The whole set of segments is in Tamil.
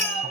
Yeah.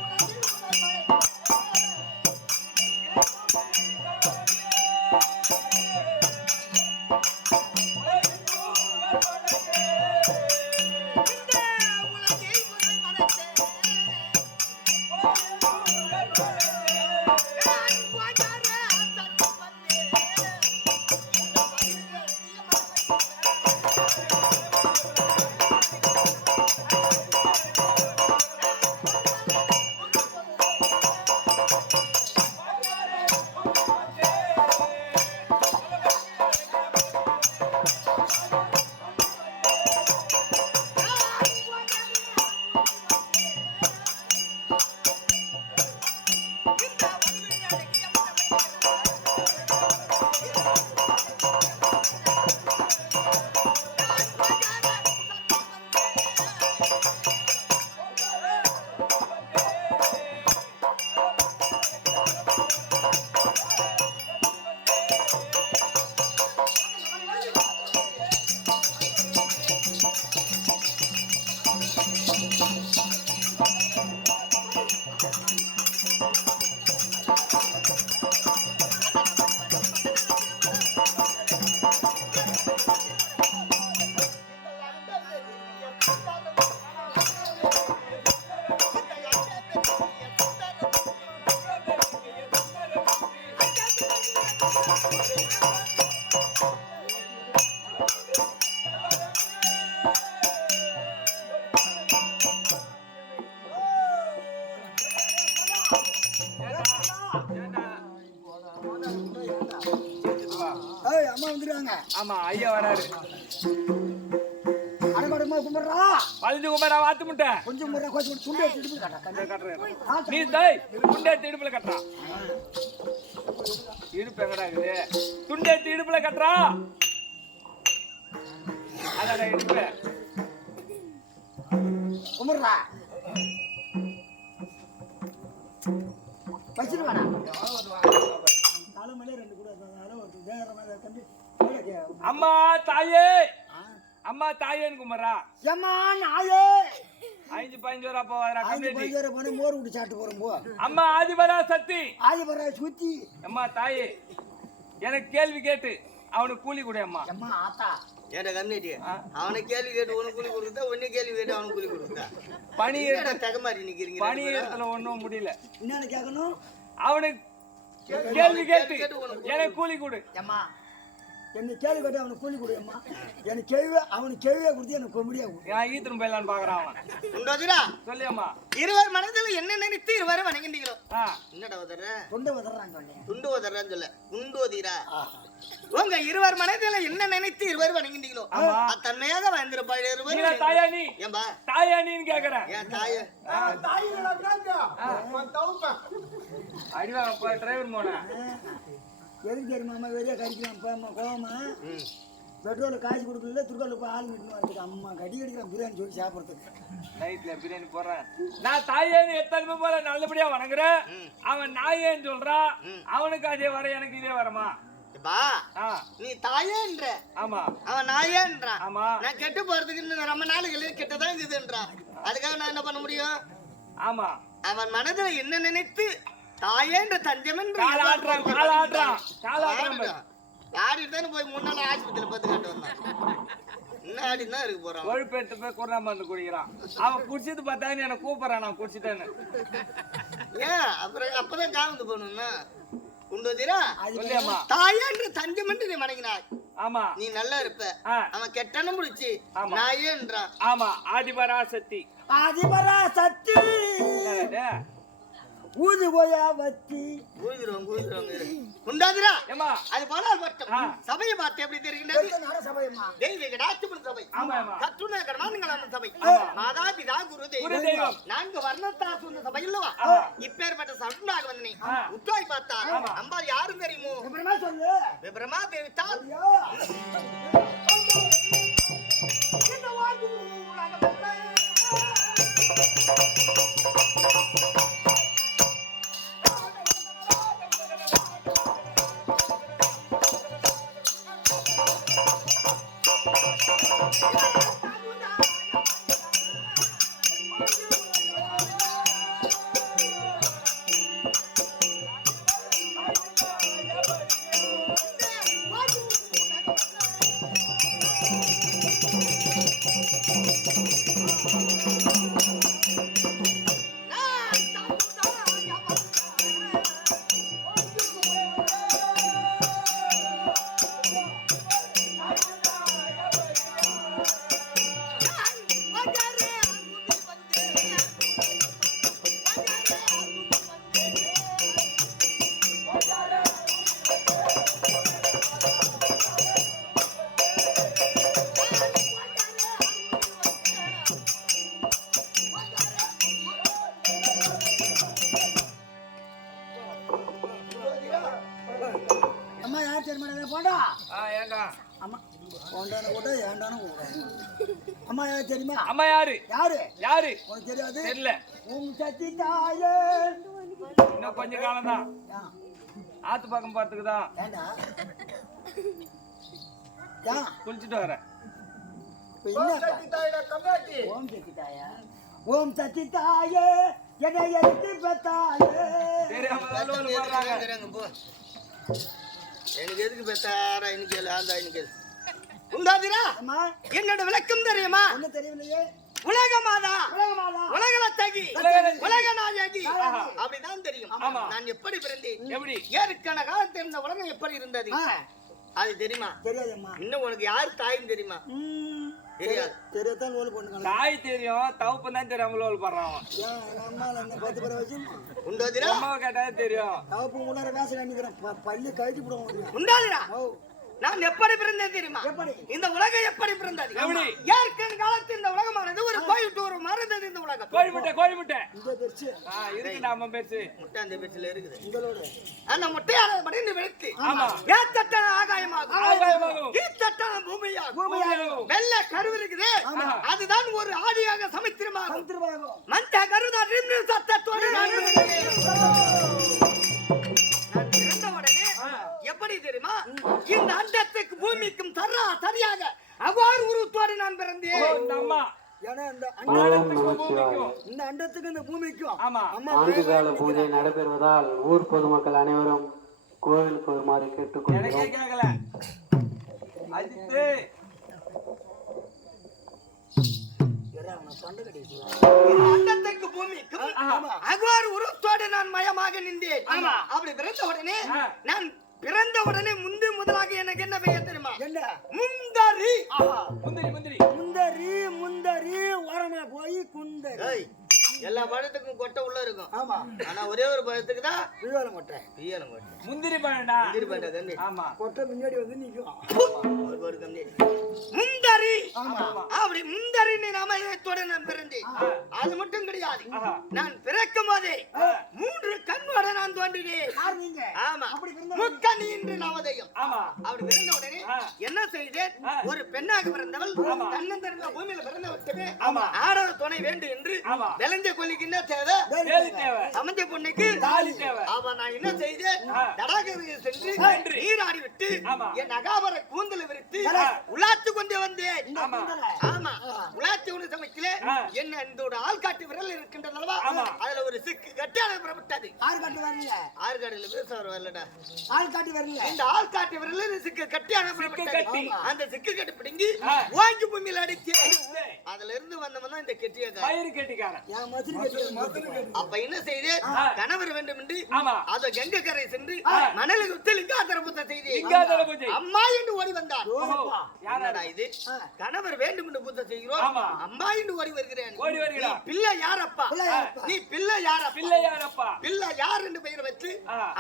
அடமடமா கும்பிட்றா பதினஞ்சு குமாரா வாத்து முட்டை. கொஞ்சம் முறை கொஞ்சம் துண்டு எடுத்துட்டு போய் காட்டா கட்டுறேன் நீ தாய் துண்டேத்து இடுப்புல கட்டுறான் இடுப்பு எங்கடா இருக்குது? துண்டேத்து இடுப்புல கட்டுறா. அதான் இடுப்பு. தலைமையில ரெண்டு கூட வேற மாதிரி தம்பி அம்மா தாயே. அம்மா தாயேன்னு குமரா. ஏம்மா நாயே. ஐந்து பதினஞ்சு ரூபா போவாரா ஐந்து பதினஞ்சு வரை போன மோர் விட்டு சாப்பிட்டு போறோம் போ. அம்மா ஆதிபரா சக்தி. ஆதிபரா சுத்தி அம்மா தாயே எனக்கு கேள்வி கேட்டு அவனுக்கு கூலி கொடு அம்மா. அம்மா ஆத்தா. ஏடா கம்யூனிட்டி ஆ. அவனை கேள்வி கேட்டு உனக்கு கூலி கொடுத்தா உன்னை கேள்வி கேட்டு அவனுக்கு கூலி கொடுத்தா? பணி ஏடா தகமாரி நிக்கிறீங்க பணி இடத்துல ஒன்றும் முடியல. என்னன்னு கேட்கணும் அவனுக்கு கேள்வி கேட்டு எனக்கு கூலி கொடு. ஏம்மா என்னை கேள்வி கேட்டு அவனுக்கு கூலி கொடு அம்மா. எனக்கு கேள்வி அவனுக்கு கேள்வியா கொடுத்து எனக்கு கொம்படியா கொடு. நான் ஈத்தரும் போயிடலான்னு பாக்குறான் அவன்? உண்டோதிரா சொல்லி அம்மா. இருவர் மனதில் என்ன நினைத்து இருவரை வணங்கிட்டீங்களோ என்னடா உதற? தொண்டை வதறாங்க உடனே துண்டு உதறான்னு சொல்ல. உண்டோதிரா உங்க இருவர் மனதில் என்ன நினைத்து இருவர் வணங்கிட்டீங்களோ ஆமா. அத்தன்மையாக வாழ்ந்திருப்பாள் இருவர். நான் தாயா நீ? ஏன்பா? தாயா நீன்னு கேக்குறேன். ஏன் தாய? அடிவாங்க போய் டிரைவர் போன எதுக்கு தெரியுமா அம்மா வெளியே கடிக்கலாம் போம்மா கோவமா? பெட்ரோல் காசு கொடுக்கல துர்காவில் போய் ஆள் மீட்டு வந்துட்டு அம்மா கடி அடிக்கிறான் பிரியாணி சொல்லி சாப்பிட்றதுக்கு. நைட்ல பிரியாணி போடுறேன். நான் தாயேன்னு எத்தனை போல நல்லபடியா வணங்குறேன். அவன் நாயேன்னு சொல்றான் அவனுக்கு அதே வர எனக்கு இதே வரமா? ஆ. நீ தாயேன்ற. ஆமா. அவன் நாயேன்றான் ஆமா. நான் கெட்டு போறதுக்கு இன்னும் ரொம்ப நாளுக்கு கெட்டதான் இருக்குதுன்றான் அதுக்காக நான் என்ன பண்ண முடியும்? ஆமா. அவன் மனதில் என்ன நினைத்து தாயேன்ற தஞ்சம் என்று கால ஆட்டுறான் கால ஆட்டுறான் கால ஆட்டுறான் பாரு. ஆடிட்டு தானே போய் மூணு நாள் ஆஸ்பத்திரியில் பார்த்து கட்டு வந்தான். இன்னும் ஆடிட்டு தான் இருக்கு போறான்? கொழுப்பு எடுத்து போய் குருணா மருந்து குடிக்கிறான். அவன் குடிச்சது பார்த்தா என்ன கூப்பிடுறான் நான் குடிச்சிட்டேன்னு. ஏன்? அப்புறம் அப்பதான் காவந்து போகணும்னா சொல்லியம்மா தாயேன்று தஞ்சம் என்று நீ வணங்கினாய். ஆமா. நீ நல்லா இருப்ப. அவன் கெட்டன முடிச்சு ஆமா. நாயேன்றான். ஆமா. ஆதிபரா சக்தி அதிபரா சக்தி? ஊது போயா வத்தி ஏம்மா. அது போல பட்டம் ஆ. சபையை பார்த்து எப்படி தெரிகின்றது? நரசபையம்மா தெய்வீக டாச்சுமன் சபை. கட்டுன கர்மானுங்களான சபை. மாதா பிதா குரு குரு தெய்வம். நான்கு வர்ணத்தா சொன்ன சபை இல்லவா. இப்பேற்பட்ட சரணாக வந்தனே. உத்தாய் பார்த்தா. அம்பாள் யாரும் தெரியுமோ? அப்புறமா சொல்லு. விபரமா தெரிவித்தால் ஐயோ. அம்மா அம்மா. போண்டான கூட ஏண்டான கூட. அம்மா யார் தெரியுமா? அம்மா யாரு? யாரு? யாரு? உனக்கு தெரியாது? தெரியல. உன் சத்தி தாயே. இன்னும் கொஞ்ச காலம் தான்? ஆத்து பக்கம் பார்த்துக்குதான் குளிச்சுட்டு வரேன்? ஓம் சக்தி தாயா? ஓம் சக்தி தாயே. என்னை எடுத்து தெரியாம இருக்கிறாங்க, போ. எனக்கு எதுக்கு பெத்தாரா இன்னைக்கு ஆந்தா இன்னைக்கு உண்டாதிரா? என்னோட விளக்கம் தெரியுமா? ஒன்னும் தெரியவில்லையே. உலக மாதா உலக தகி. உலக- நாயகி. அப்படிதான் தெரியும். நான் எப்படி பிறந்தேன்? எப்படி? ஏற்கான காலத்தில் இருந்த உலகம் எப்படி இருந்தது? அது தெரியுமா? தெரியாதம்மா. இன்னும் உனக்கு யார் தாயும் தெரியுமா. தெரியாதான் பண்ணுங்க தாய் தெரியும் தவப்பு தான் தெரியாம லோல் போடுறான் பத்து பேரை வச்சுமா உண்டாதிரா அம்மாவை கேட்டாலே தெரியும். தவப்பு உள்ளார வேச நினைக்கிறேன். பள்ளி கழிச்சு போட முடியும் உண்டாதிரா ஓ. நான் எப்படி பிறந்தேன் தெரியுமா? எப்படி? இந்த உலகம் எப்படி பிறந்தது? எப்படி? ஏற்கனவே காலத்தில் இந்த உலகமானது ஒரு கோயில் ஒரு மறந்தது இந்த உலகம். கோழி முட்டை கோழி முட்டை இந்த பெருசு ஆ இருக்குடா அம்மா பேச்சு. முட்டாந்த பேச்சில் இருக்குது. உங்களோட. அந்த முட்டையானது படிந்து விழுத்து ஆமா. ஏத்தட்டான ஆகாயமாகும். ஆகாயமாகும். ஈத்தட்டான பூமியாகும். வெள்ள கருவு இருக்குது. அதுதான் ஒரு ஆடியாக சமுத்திரமாகும். மஞ்ச கருதா நின்று சத்தத்தோடு எப்படி தெரியுமா? இந்த அண்டத்துக்கு பூமிக்கும் சரா சரியாக அவ்வாறு உருவத்தோடு நான் பிறந்தேன். இந்த அம்மா. ஏன்னா இந்த அண்டத்துக்கு இந்த பூமிக்கும். ஆமா. அம்மா ஆண்டு கால பூஜை நடைபெறுவதால் ஊர் பொதுமக்கள் அனைவரும் கோவிலுக்கு வருமாறு எனக்கே கேட்டுக்கொள்கிறோம் கேட்கல? அஜித்து. அண்டத்துக்கு பூமிக்கும் ஆமா. அவ்வாறு உருவத்தோடு நான் மயமாக நின்றேன். ஆமா. அப்படி பிறந்த உடனே. நான் பிறந்த உடனே முந்து முதலாக எனக்கு என்ன பெயர் தெரியுமா? என்ன? முந்தரி. முந்திரி முந்திரி. முந்தரி முந்தரி ஓரமா போய் குந்தரி. எல்லா பழத்துக்கும் கொட்டை உள்ள இருக்கும். ஆமா. ஆனா ஒரே ஒரு பழத்துக்கு தான் விழுவால மொட்டை பியலம் கொட்டை. முந்திரி பழம்டா. முந்திரி பழம் கம்மி ஆமா. கொட்டை முன்னாடி வந்து நிக்கும். ஒரு பழம் கம்மி முந்தரி. ஆமா. அப்படி முந்தரின்னு நாமயத்தோட நான் பிறந்தேன். அது மட்டும் கிடையாது. நான் பிறக்கும் போதே மூன்று கண்ணோட நான் தோன்றினேன். யார் நீங்க? ஆமா. முக்கணி என்று நாமதயம் ஆமா. அப்படி பிறந்த உடனே. என்ன செய்தேன். ஒரு பெண்ணாக பிறந்தவள் ஆமா. தன்னந்தனிமை பூமியில பிறந்த விட்டமே ஆமா. ஆடவர் துணை வேண்டும் என்று ஆமா. விளைஞ்ச கொல்லிக்கு தேவை? வேலி தேவை. சமைஞ்ச பொண்ணுக்கு தாலி தேவை. அவ நான் என்ன செய்தேன்? ஆ. தடாகரையில் சென்று சென்று. நீராடி விட்டு ஆமா. என் அகாபர கூந்தல விரித்து ஆ. உலாத்து கொண்டு வந்தேன். ஆமா. ஆமா. உலாத்தி ஒன்று சமைக்கல ஆ. என்ன இந்த ஒரு ஆள்காட்டு விரல் இருக்கின்றது அல்லவா? ஆமா. அதுல ஒரு சிக்கு கட்டியான புறப்பட்டது காட்டி வரல வரலடா. வரல இந்த ஆள்காட்டு விரல் சிக்கு கட்டியான புறப்பட்டது. அந்த சிக்கு கட்டு பிடுங்கி. வாங்கி பூமியில அடிச்சு அதுல இருந்து வந்தவன் தான் இந்த கெட்டிய பயிறு கெட்டிக்காரன். அப்ப என்ன செய்தேன் ஆ. கணவர் வேண்டும் என்று ஆமா. அத கங்கை கரை சென்று ஆ. மணலை விட்டு லிங்காதர புத்த செய்தி லிங்காதர பூஜை. அம்மா என்று ஓடி வந்தார். என்னடா இது? கணவர் வேண்டும் என்று புத்த செய்கிறோம். அம்மா என்று ஓடி வருகிறேன். ஓடி வருகிறா. நீ பிள்ளை யாரப்பா? நீ பிள்ளை யாரப்பா? பிள்ளை யாரப்பா? பிள்ளை யார் என்று பெயர் வச்சு.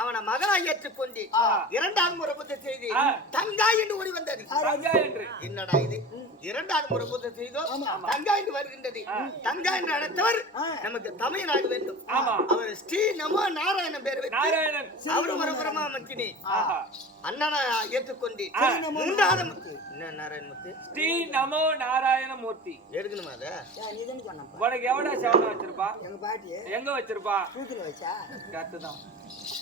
அவனை மகனாய் ஏற்றுக்கொண்டு இரண்டாவது முறை புத்த செய்தி ஆ. தங்காய் என்று ஓடி வந்தது. தங்கா என்று. என்னடா இது? இரண்டாவது முறை புத்த செய்தோம் தங்கா என்று வருகின்றது. தங்கா என்று அழைத்தவர் நமக்கு தமிழனாக வேண்டும். ஆமா. அவர் ஸ்ரீ நமோ நாராயணன் பேர் நாராயணன். அவரும் ஒரு பிரமா மக்கினி அண்ணனை ஏற்றுக்கொண்டு. மூன்றாவது நாராயணமுத்து ஸ்ரீ நமோ நாராயண மூர்த்தி. எடுக்கணுமா அதை? உனக்கு எவடா சவனம் வச்சிருப்பா? எங்க பாட்டி? எங்க வச்சிருப்பா? தூக்கில வச்சா? கத்துதான்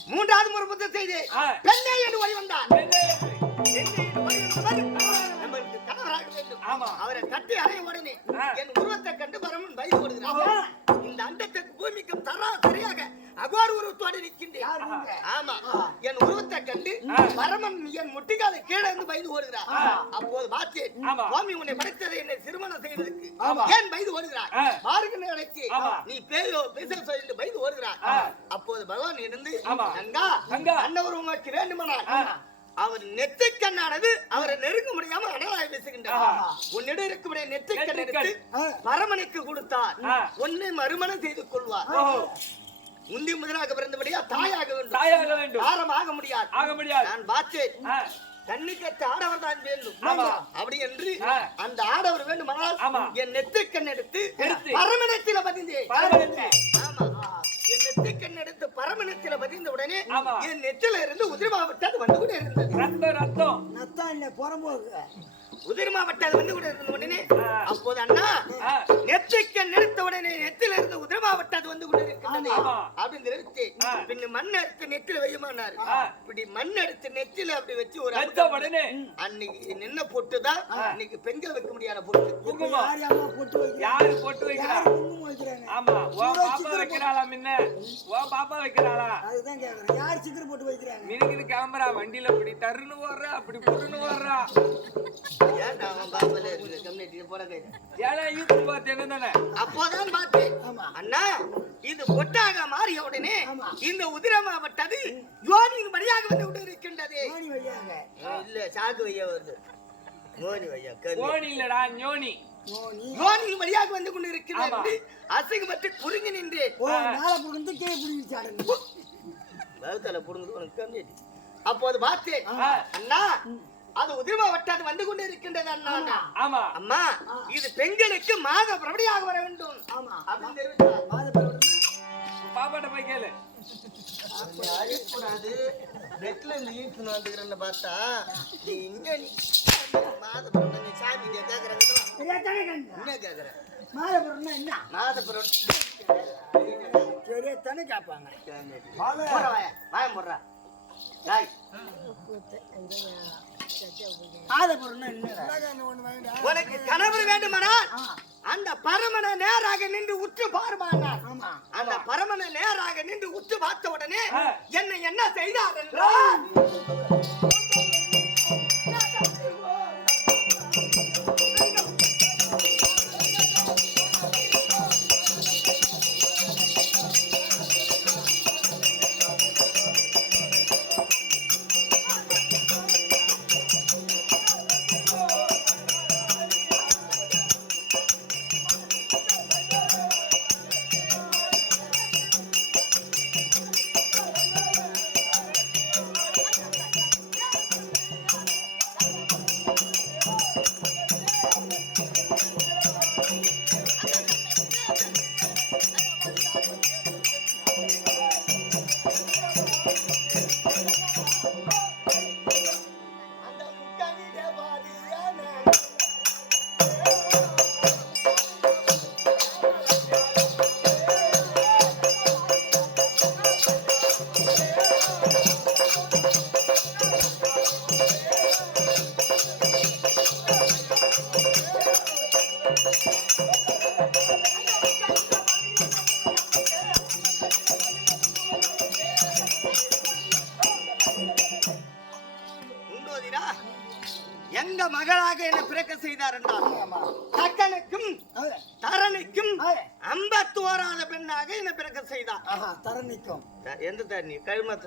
மூன்றாவது முறை புத்த செய்தி ஆ. பெண்ணே என்று ஓடி வந்தார் பெண்ணே என்று. பெண்ணே என்று ஓடி வந்தவர் அவரை அறைய உடனே. என் உருவத்தை கண்டு பரமன் பயந்து ஓடுகிறான் இந்த அண்டத்துக்கு பூமிக்கும் தரா சரியாக அகோர உருவத்தோடு நிற்கின்றேன்? ஆமா என் உருவத்தை கண்டு ஆ. பரமன் என் முட்டிகால கீழே இருந்து பயந்து ஓடுகிறார். அப்போது பார்த்தேன். சுவாமி உன்னை படைத்ததை என்னை திருமணம் செய்வதற்கு. ஏன் பயந்து ஓடுகிறார் அழைச்சி ஆமா. நீ பேச என்று பயந்து ஓடுகிறார். அப்போது பகவான் இருந்து கங்கா. அன்னவர் உமக்கு வேண்டுமானால் அவர் நெற்றிக்கண்ணானது அவரை நெருங்க முடியாம அடலாய் பேசுகின்றார். உன்னிடம் இருக்கும்படிய எடுத்து நெற்றிக்கண். ஆ. பரமனுக்கு கொடுத்தார். உன்னை மறுமணம் செய்து கொள்வார் முந்தி முதலாக பிறந்தபடியா தாயாக வேண்டும் தாயாக வேண்டும் தாரம் ஆக முடியாது ஆக முடியாது நான் பார்த்தேன் ஆ, கண்ணுக்கத்த ஆடவர் தான் வேண்டும் ஆமா. அப்படி என்று. அந்த ஆடவர் வேண்டுமானால். என் நெற்றிக்கண் எடுத்து எடுத்து. பரமனத்தில பதிந்தேன் பரமனத்தில். ஆமா என் நெற்றிக்கண் எடுத்து பரமனத்தில பதிந்த உடனே. என் நெற்றில இருந்து உதிரி மாவட்டம் வந்து கூட இருந்தது. ரத்தம் ரத்தம். நத்தம் இல்ல புறம்போக்கு. உதிரி மாவட்டம் வந்து கூட இருந்த உடனே. அப்போது அண்ணா நெற்றிக்கண் எடுத்த உடனே நெத்தில இருந்து உதிரி மாவட்டம் வந்து கூட இருக்கின்றது. ஆமா. அப்படின்னு நிறுத்தி. பின்ன மண் எடுத்து நெத்தில வையுமானாரு. இப்படி மண் எடுத்து நெத்தில அப்படி வச்சு ஒரு ரத்த அமுக்கம் உடனே. அன்னைக்கு நின்ன பொட்டு தான் இன்னைக்கு பெண்கள் வைக்க முடியாத பொட்டு. குங்குமம். யார் யாரோ பொட்டு வைக்கிறாங்க? யாரு போட்டு வைக்கிறா? குங்குமம் வைக்கிறாங்க? ஆமா. வைக்கிறாளா முன்ன. உன் பாப்பா வைக்கிறாளா? அதுதான் கேக்குறேன். யார் சிக்கர் போட்டு வைக்கிறாங்க? மினுக்குது கேமரா வண்டியில இப்படி டர்னு ஓடுறா அப்படி புருன்னு ஓடுறா. ஏன்டா அவன் பாப்பல இருக்கு? ஏன்னா யூடியூப் தானே? அப்போதான் பார்த்தேன். ஆமா. அண்ணா இது பொட்டாக மாறிய உடனே. இந்த உதிரமாவட்டது யோனியின் வழியாக வந்து விட்டு இருக்கின்றது இல்ல சாக்கு வையா வருது. இல்லடா ஞோனி. வழியாக வந்து கொண்டு ஆமா. இருக்கிறது அசுகுபட்டு குறுங்கி நின்று. ஓ மேல கீழே உனக்கு அப்போது பார்த்தேன். அண்ணா அது உதிரமா வட்டாது வந்து கொண்டு இருக்கின்றது அண்ணா. ஆமா. அம்மா இது பெண்களுக்கு மாத பிரபடியாக வர வேண்டும். ஆமா. அப்படின்னு தெரிவித்தார். பாதப்படுறதுன்னா பாப்பாட்ட போய் கேளு. அழிக்கக்கூடாது பெட்ல இருந்து ஈர்த்துன்னு வந்துக்கிறேன்னு பார்த்தா நீ இங்க நீ மாதபுரம் நீ சாமி கண்ணு என்ன கேட்கற மாதப்படுறதுன்னா என்ன? மாதபுரம் சரியாத்தானே கேட்பாங்க போடுற வாய வாய போடுறா. உனக்கு கணவர் வேண்டுமானால் அந்த பரமனை நேராக நின்று உற்று பார்ப்பானார் ஆமா. அந்த பரமனை நேராக நின்று உற்று பார்த்த உடனே. என்னை என்ன செய்தார் என்றால்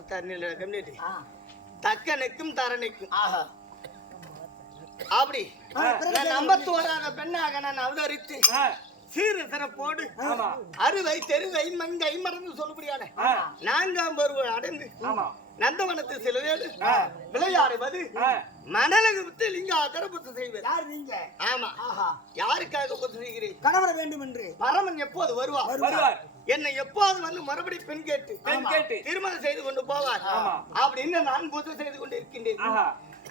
தண்ணியில் கம்யூனிட்டி தக்கனுக்கும் தரணிக்கும் அப்படி. ஓராத பெண்ணாக நான் அவதரித்து ஆ, சீரு சிறப்போடு ஆமா. அறுவை தெருவை மங்கை மறந்து சொல்லுபடியான. ஆ, நான்காம் பருவம் அடைந்து நந்தவனத்து சிலுவேடு. விளையாடுவது. மணலகு விட்டு லிங்காதர புத்து செய்வது. யார் நீங்க? ஆமா. ஆஹா. யாருக்காக புத்து செய்கிறேன் கணவர வேண்டும் என்று பரமன் எப்போது வருவார்? வருவார். என்னை எப்போது வந்து மறுபடி பெண் கேட்டு பெண் கேட்டு. திருமணம் செய்து கொண்டு போவார். அப்படின்னு நான் புத்து செய்து கொண்டு இருக்கின்றேன்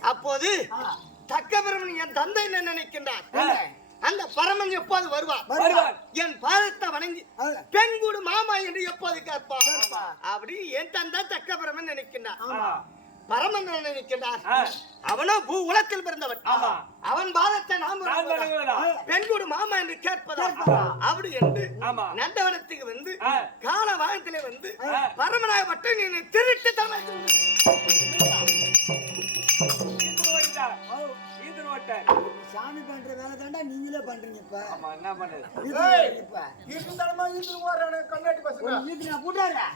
அப்போது ஆ. தக்க பரமன் என் தந்தை என்ன நினைக்கின்றார். அந்த பரமன் எப்போது வருவார் என் பாதத்தை வணங்கி. பெண் கூடு மாமா என்று எப்போது கேட்பார். அப்படி என் தந்தை தக்க பரமன் நினைக்கின்றார் பரமன் ஆ, அவனோ பூ உலகத்தில் பிறந்தவன் ஆமா. அவன் பாதத்தை நாம்? பெண்குடு மாமா என்று கேட்பதா அப்படி என்று ஆமா. நந்தவனத்துக்கு வந்து. கால வாகனத்திலே வந்து ஆ. பரமனாகப்பட்ட நீ திருட்டு தலை. சாமி பண்ற வேலை தாண்டா நீங்களே பண்றீங்க இப்ப ஆமா, என்ன பண்றது? இருந்தாலுமா இருந்து போறானே கண்ணாடி பசங்க ஈத்து நான் கூட்டாரா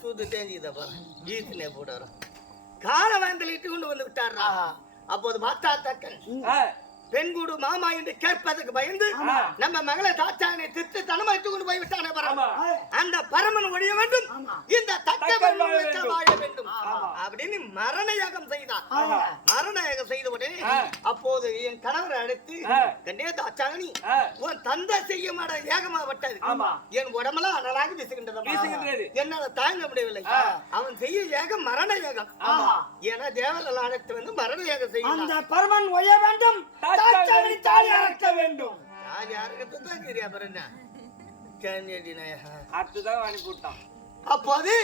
சூத்து தேஞ்சிதப்பா ஈத்தினே போட்டு வரோம் கால வாகனத்தில் இட்டு கொண்டு வந்து விட்டாரா அப்போது மாத்தா தக்கன். பெண்குடு மாமா என்று கேட்பதற்கு பயந்து. நம்ம மகளை தாச்சானை திட்டு தனமா இட்டு கொண்டு போய் விட்டானே பரம ஆமா. அந்த பரமன் ஒழிய வேண்டும். இந்த தக்க பெண் வாழ வைக்க வேண்டும். வாழ வேண்டும் ஆமா. அப்படின்னு மரண யாகம் செய்தான். மரண யாகம் செய்த உடனே. அப்போது என் கணவரை அழைத்து. கண்டே தாச்சாங்கனி ஆ, உன் தந்தை செய்ய மாட ஏகமா விட்டது. என் உடம்பெல்லாம் அனலாக வீசுகின்றது. என்னால தாங்க முடியவில்லை. அவன் செய்ய ஏகம் மரண யாகம் ஆமா. ஏன்னா அழைத்து வந்து மரண யாகம் செய்யலாம் அந்த பரமன் ஒய்ய வேண்டும் தாச்சாங்கனி தாலி அறுக்க வேண்டும். நான் யாருக்கு தான் பாருங்க அடுத்துதான் அனுப்பி விட்டான் அப்போது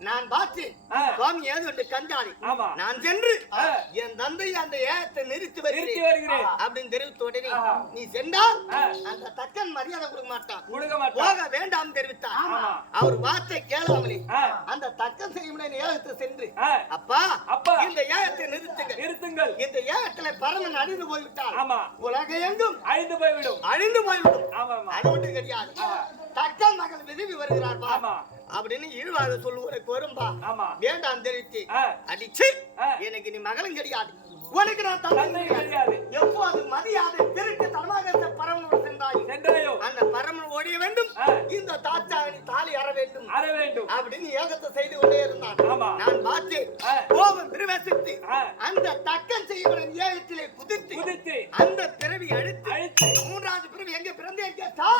நான் பார்த்து. சுவாமி ஏது ஒன்று கண்டாடி ஆமா. நான் சென்று. என் தந்தை அந்த ஏகத்தை நிறுத்தி வருகிறேன். அப்படின்னு தெரிவித்த உடனே. நீ சென்றால். அந்த தக்கன் மரியாதை கொடுக்க மாட்டான் போக வேண்டாம் தெரிவித்தார் ஆமா. அவர் வார்த்தை கேளாமலே. அந்த தக்கன் செய்யும் ஏகத்தை சென்று அப்பா அப்பா. இந்த ஏகத்தை நிறுத்துங்க நிறுத்துங்கள் இந்த ஏகத்துல பரமன் அழிந்து போய்விட்டால் ஆமா உலகம் எங்கும் அழிந்து போய்விடும் அழிந்து போய்விடும் அது மட்டும் கிடையாது தக்கல் மகள் விரும்பி வருகிறார் பா. அப்படின்னு ஈழ்வாக சொல்லுவதற்கு வரும்பா ஆமா. வேண்டாம் தெரிவித்து. அடிச்சு. எனக்கு நீ மகளும் கிடையாது. உனக்கு நான் தந்தை கிடையாது. எப்போது மரியாதை திருட்டு தலமாக பரமனோடு சென்றாயோ அந்த பரமன் ஓடிய வேண்டும். இந்த தாத்தாவின் தாலி அற வேண்டும் அற வேண்டும் அப்படின்னு ஏகத்தை செய்து கொண்டே இருந்தான் ஆமா. நான் பார்த்து ஆ. கோபம் பிரவேசித்து. அந்த தக்கன் செய்யப்படும் ஏகத்திலே குதித்து குதித்து அந்த பிறவி அழுத்து அழித்து மூன்றாவது பிறவி எங்க பிறந்தேன் கேட்டா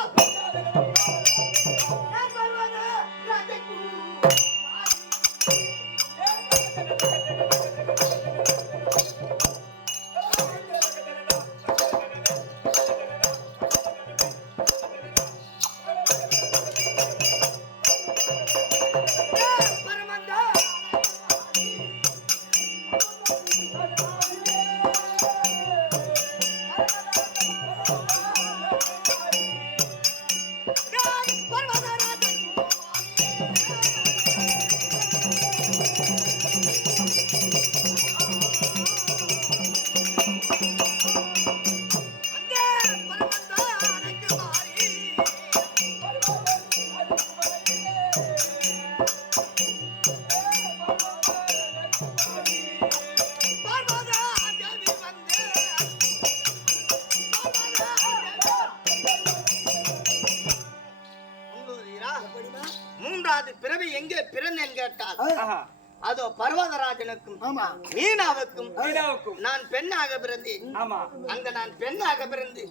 பிறந்தேன் கேட்டால் அதோ பர்வதராஜனுக்கும் ஆமா மீனாவுக்கும் மீனாவுக்கும் நான் பெண்ணாக பிறந்தேன் ஆமா அங்க நான் பெண்ணாக பிறந்து.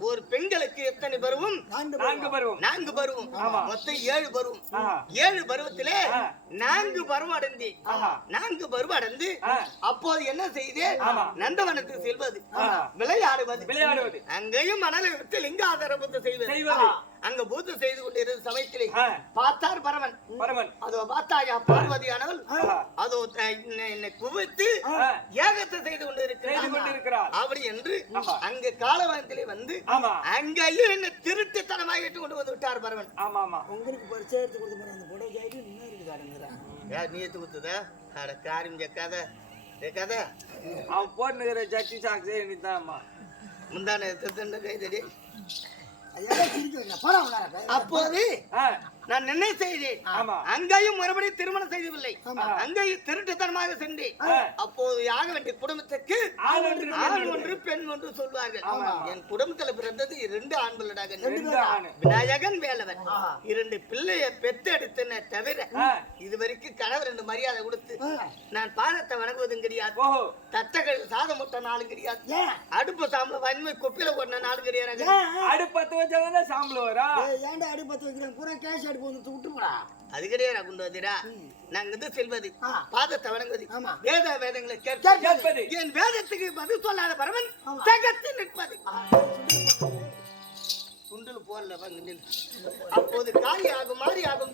ஒரு பெண்களுக்கு எத்தனை பருவம் நான்கு நான்கு பருவம் நான்கு பருவம். மொத்தம் ஏழு பருவம். ஏழு பருவத்திலே. நான்கு பருவம் அடைந்தேன் ஆஹா. நான்கு பருவம் அடைந்து. அப்போது என்ன செய்தேன் ஆமா. நந்தவனத்துக்கு செல்வது. விளையாடுவது விளையாடுவது அங்கேயும் மணலை விட்டு லிங்காதர பூத்து செய்வது செய்வது. அங்க பூத்து செய்து கொண்டிருந்த சமயத்திலே. பார்த்தார் பரவன் பரமன். அதோ பார்த்தாயா பார்வதியானவள். அதோ என்னை என்னை குவித்து. ஏகத்தை செய்து கொண்டிருக்கிறார் அப்படி என்று. அங்க காலவனத்திலே வந்து ஆமா. அங்கேயும் என்ன திருட்டுத்தனமாக இட்டு கொண்டு வந்து விட்டார் பரவன் ஆமா ஆமா. உங்களுக்கு பரிச்சை எடுத்து கொடுத்து போற அந்த புடவை கேட்டு இன்னும் இருக்கு பாருங்க யார் நீ எடுத்து குத்துத அட காரியம் ஜக்காத ஜக்காத அவன் போட்டுக்கிற ஜட்டி சாக்ஸே இன்னைக்குதான்மா முந்தான திருத்தண்ட கைதடி. அப்போது நான் என்ன செய்தேன் ஆமா. அங்கேயும் மறுபடியும் திருமணம் செய்யவில்லை ஆமா. அங்கேயும் திருட்டுத்தனமாக சென்றேன் ஆ. அப்போது யாக வேண்டிய குடும்பத்துக்கு ஆண் ஒன்று, பெண் ஒன்று. சொல்வார்கள். என் குடும்பத்துல பிறந்தது இரண்டு ஆணு. விநாயகன் வேலவன் இரண்டு பிள்ளைய பெத்தெடுத்தன தவிர. இதுவரைக்கும் கணவர் ரெண்டு மரியாதை கொடுத்து. நான் பாதத்தை வணங்குவதும் கிடையாது தட்டகள் சாதம் முட்ட நாளும் கிடையாது அடுப்பு சாம்பல வன்மை கொப்பில ஓடின நாளும் கிடையாது ஏன் அடுப்பு பத்து வச்சாதானே சாம்பல் வரா ஏய், ஏன்டா அடுப்பு பத்து வைக்கிறேன் பூரா கேஷ் அடுப்பு வந்து விட்டு போடா அது கிடையாது கொண்டு வந்தீரா நாங்க இது செல்வது. பாதத்தை வணங்குவது ஆமா. வேத வேதங்களை கேட்பது. என் வேதத்துக்கு பதில் சொல்லாத பரவன். தகத்து நிற்பது சுண்டல் போடல அப்போது காரி ஆகும் மாறி ஆகும்